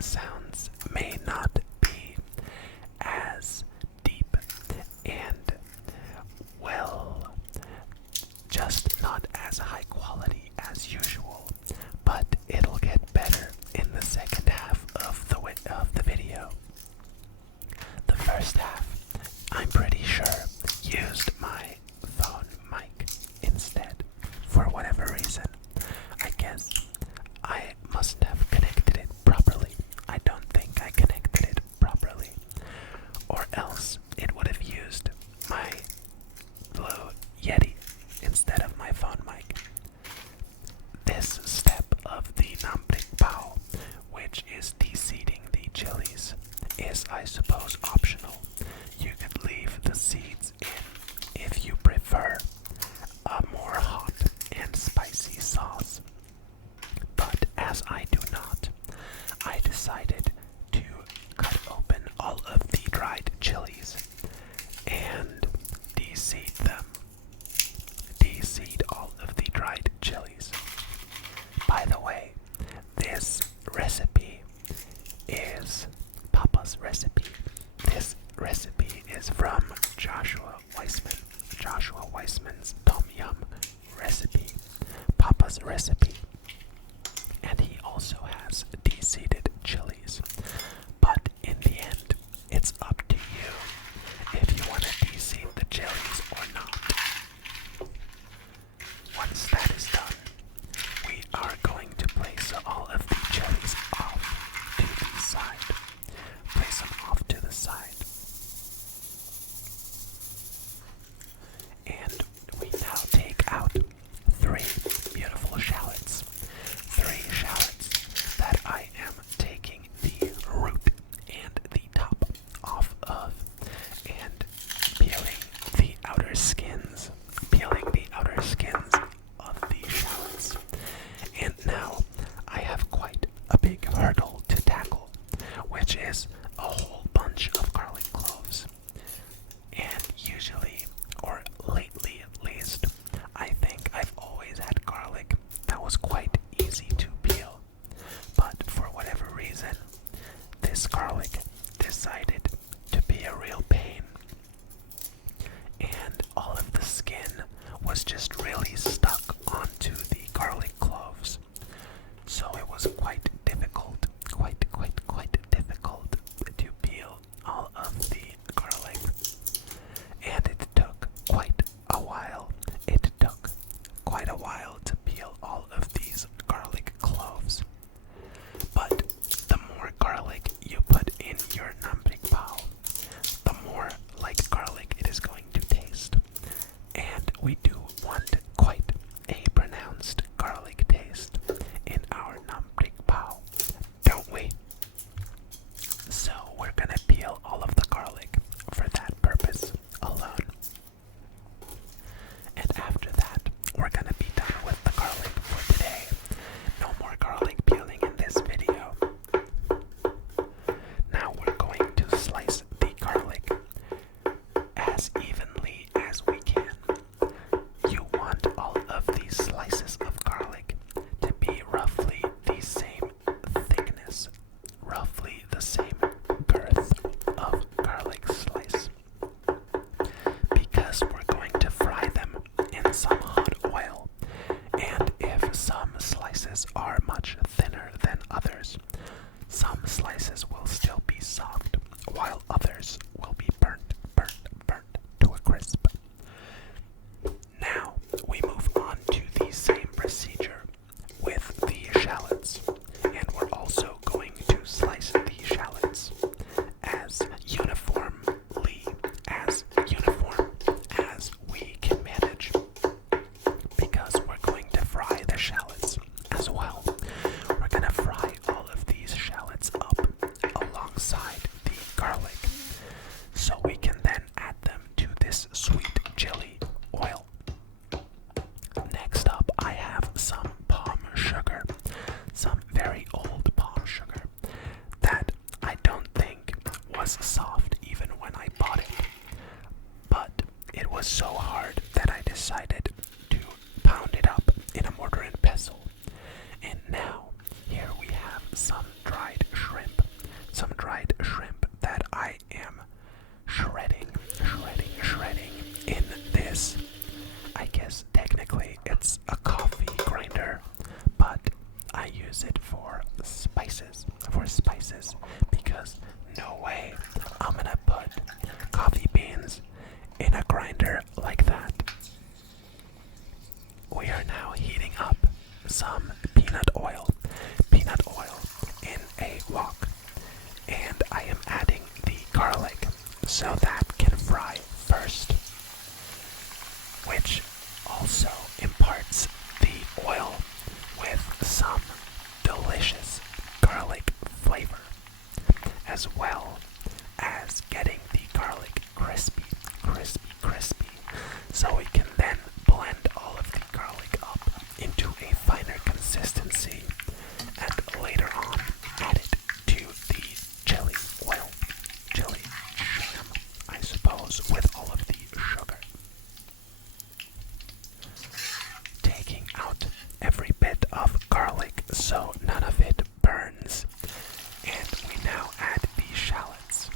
sounds may not be as deep and, well, just not as high quality as usual, but it'll get better in the second half of the video. The first half, I'm pretty sure, used my phone mic instead, for whatever reason. I guess I must have connected it properly. I don't think I connected it properly, or else it would have used my Blue Yeti instead of my phone mic. This step of the Nam Prik Pao, which is deseeding the chilies, is, I suppose, optional. You could leave the seeds in if you prefer a more hot and spicy sauce. But as I do not, I decided to cut open all of the dried chilies and deseed them. Deseed all of the dried chilies. By the way, this recipe is Papa's recipe. This recipe is from Joshua Weissman's Tom Yum recipe, Papa's recipe. And he also has deseeded chilies. But in the end, it's up to you if you want to deseed the chilies or not. Once that is done, we are going to place all of the chilies off to the side. Place them off to the side. And we now take out 3 beautiful shallots. 3 shallots that I am taking the root and the top off of and peeling the outer skins. Peeling the outer skins of the shallots. And now I have quite a big hurdle to tackle, which is a whole bunch of garlic cloves. And usually, or lately at least, I think I've always had garlic that was quite easy to peel. But for whatever reason, this garlic decided to be a real pain. And all of the skin was just really stuck onto the garlic cloves. So it was quite difficult, quite difficult to peel all of the garlic. And it took quite a while. It took quite a while to peel all of these garlic cloves. But the more garlic you put in your Nam Prik Pao, the more like garlic it is going to taste. And we do want quite a pronounced garlic taste in our Nam Prik Pao, don't we? So we're gonna peel all of the garlic for that purpose alone. And after that, we're gonna be done with the garlic for today. No more garlic peeling in this video. Now we're going to slice the garlic as evenly as we can. You want all of these slices of garlic to be roughly the same thickness, roughly the same girth of garlic slice. Because we're going to fry them in some hot oil, and if some slices are much thinner than others, some slices will still be soft, while others will be burnt to a crisp. Now we move on to the same procedure with the shallots, and we're also going to slice the shallots. so that can fry first, which also imparts the oil with some delicious garlic flavor, as well as getting the garlic crispy, so we can then blend all of the garlic up into a finer consistency and later on add it to the chili oil, chili jam, I suppose, with all of the sugar. Taking out every bit of garlic so none of it burns, and we now add the shallots.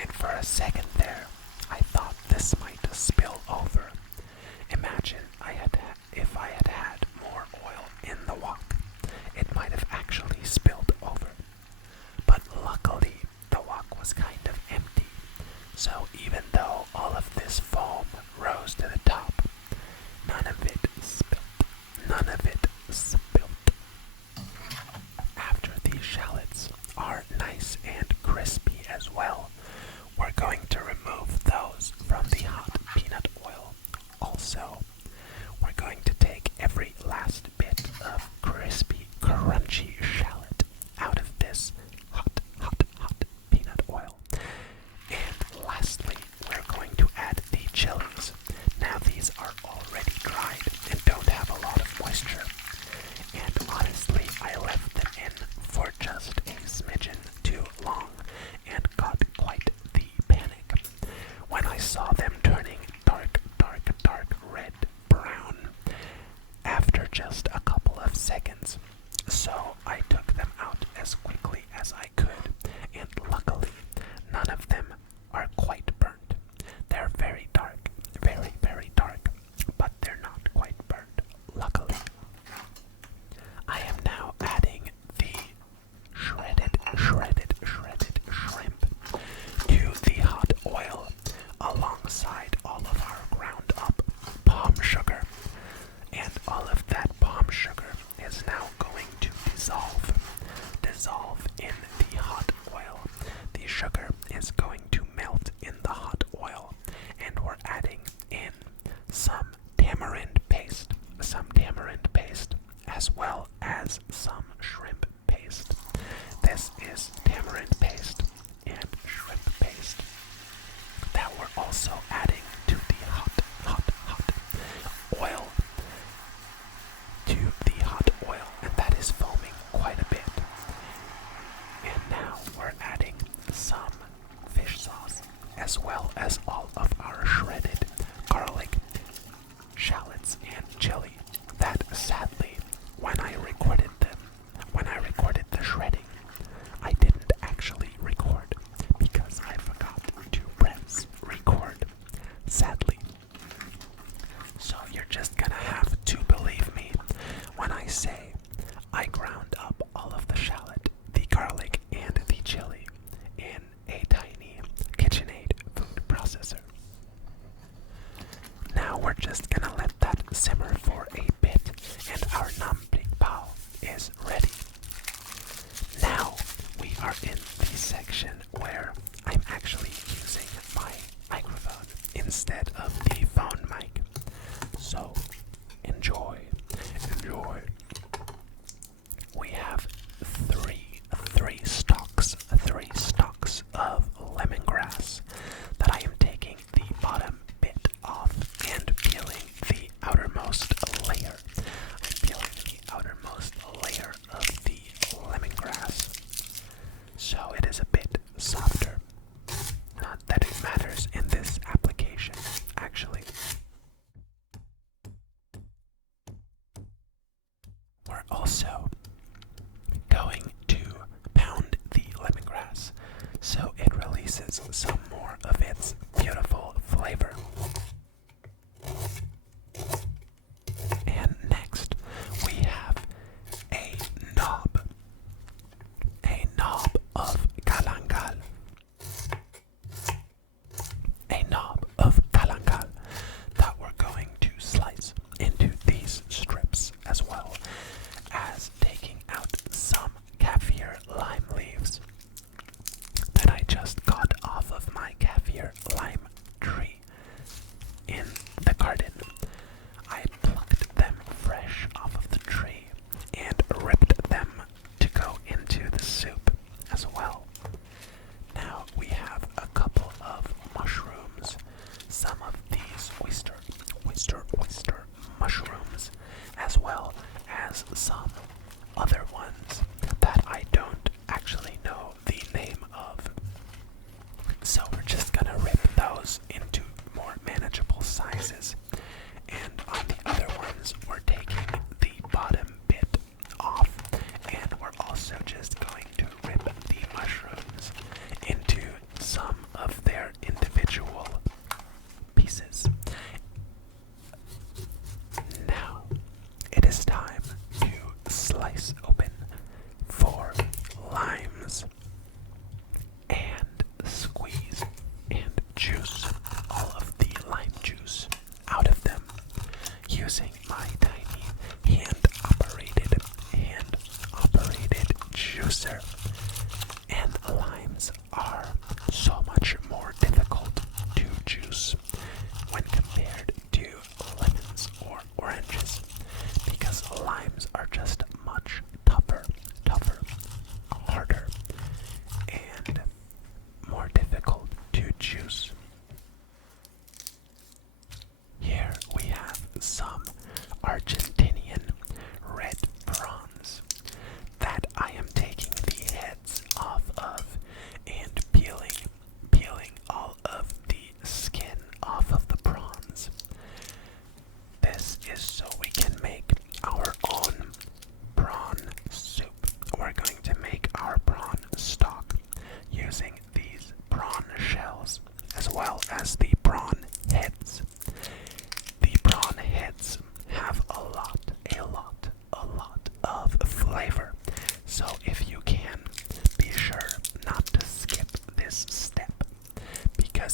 And for a second there, I thought this might spill over. Imagine if I had had more oil in the wok, it might have actually spilled over. But luckily, the wok was kind of empty, so even though all of this foam rose to the top, none of it spilt. None of it spilt. After these shallots are nice and crispy as well, we're going to remove those from the hot peanut oil. Also, we're going to take every last bit of crispy, crunchy shallot out of this hot peanut oil. And lastly, we're going to add the chilies. Now these are already dried and don't have a lot of moisture. And honestly, I left them in for just a smidgen too long and got quite the panic when I saw them turning dark red brown after just a couple of seconds. So I took them out as quickly as I could, and luckily none of them are quite burnt. They're very dark, very dark, but they're not quite burnt, luckily. I am now adding the shredded shrimp to the hot oil alongside all of our ground up palm sugar. And all of that palm sugar is now going to dissolve in the hot oil. The sugar is going to melt in the hot oil, and we're adding in some tamarind paste, as well as some shrimp paste. This is tamarind paste and shrimp paste that we're also adding to the hot oil, and that is foaming quite a bit. And now we're adding some fish sauce, as well as all of our shredded garlic, shallots, and chili that sadly, when I recorded the shredding, I didn't actually record because I forgot to press record, sadly. So you're just gonna have to believe me when I say I ground up all of the shallot, the garlic, and the chili in a tiny KitchenAid food processor. Now we're just gonna let that simmer for a bit, and our Nam Prik Pao is ready. Now we are in the section where I'm actually using my microphone instead of the phone mic. So enjoy. We have three stalks of lemongrass that I am taking the bottom bit off and peeling the outermost layer. I'm peeling the outermost layer of the lemongrass, so it is a bit softer. Not that it matters in this application, actually. We're also going to pound the lemongrass so it releases some more of its beautiful flavor. And next we have a knob of galangal. A knob of galangal that we're going to slice into these strips, as well as taking out some kaffir lime leaves that I just got off of my kaffir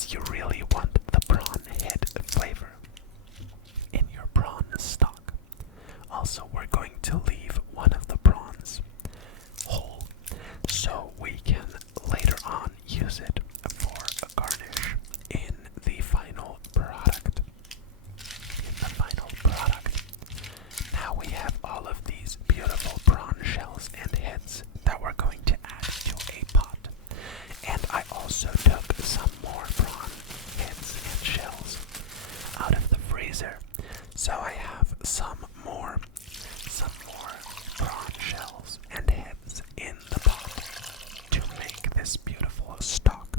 because you really want the prawn head flavor in your prawn stock. Also, we're going to leave one of the prawns whole so we can later on use it for a garnish in the final product. Now we have all of these beautiful prawn shells and heads that we're going to add to a pot. And I also took some more prawn heads and shells out of the freezer. So I have some more prawn shells and heads in the pot to make this beautiful stock.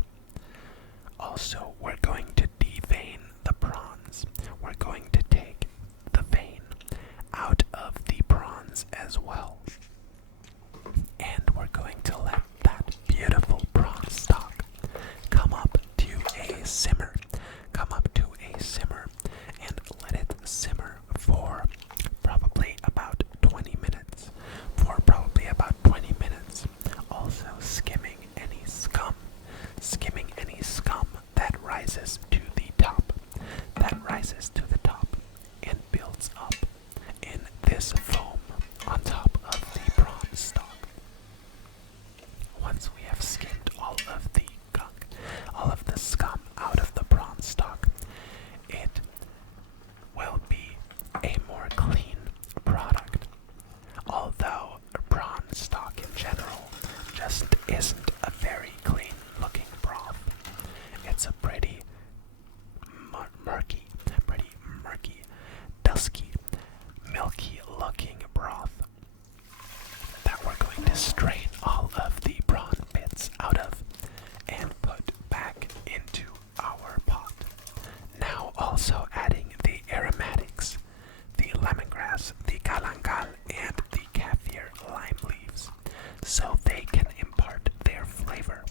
Also, we're going to devein the prawns. We're going to take the vein out of the prawns as well. And we're going to let that beautiful prawn stock come up to a simmer. And let it simmer for probably about 20 minutes. Also skimming any scum that rises to the top. And builds up in this foam on top of the prawn stock. Once we have skimmed all of the gunk, all of the scum out of the prawn stock, it will be a more clean product. Although prawn stock in general just isn't a very clean looking broth. It's a pretty murky, dusky, milky looking broth that we're going to strain all of the prawn bits out of and put back into our pot. Now also adding the aromatics, the lemongrass, the galangal, and the kaffir lime leaves, so they can impart their flavor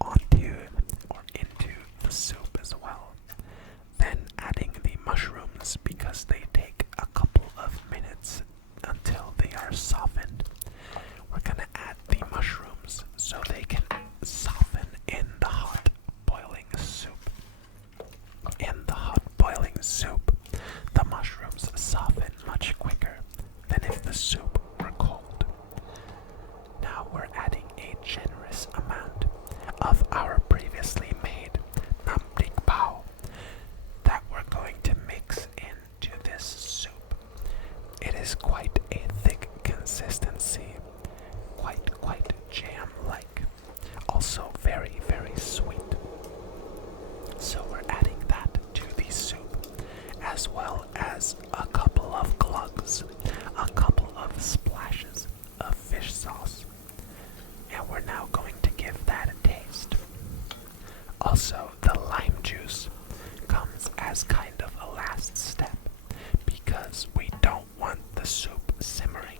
onto or into the soup as well. Then adding the mushrooms because they take a couple of minutes until they are softened. We're gonna add the mushrooms so they can soften in the hot boiling soup. The mushrooms soften much quicker than if the soup were cold. Now we're adding a generous amount of our previously made Nam Prik Pao that we're going to mix into this soup. It is quite a thick consistency, quite jam-like, also very sweet. So we're adding that to the soup, as well as a couple of glugs, a couple of splashes of fish sauce. And we're now going to give that a taste. Also, the lime juice comes as kind of a last step because we don't want the soup simmering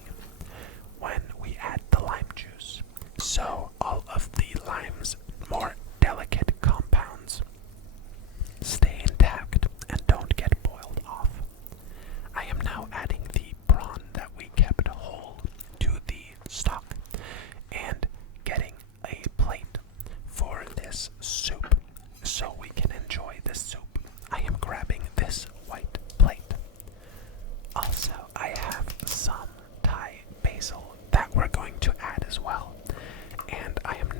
when we add the lime juice. So all of the lime's more delicate compounds stay intact and don't get boiled off. I am now adding the prawn that we kept whole to the stock and getting a plate for this soup so we can enjoy the soup. I am grabbing this white plate. Also, I have some Thai basil that we're going to add as well. And I am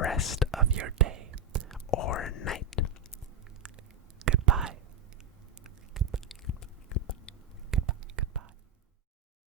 rest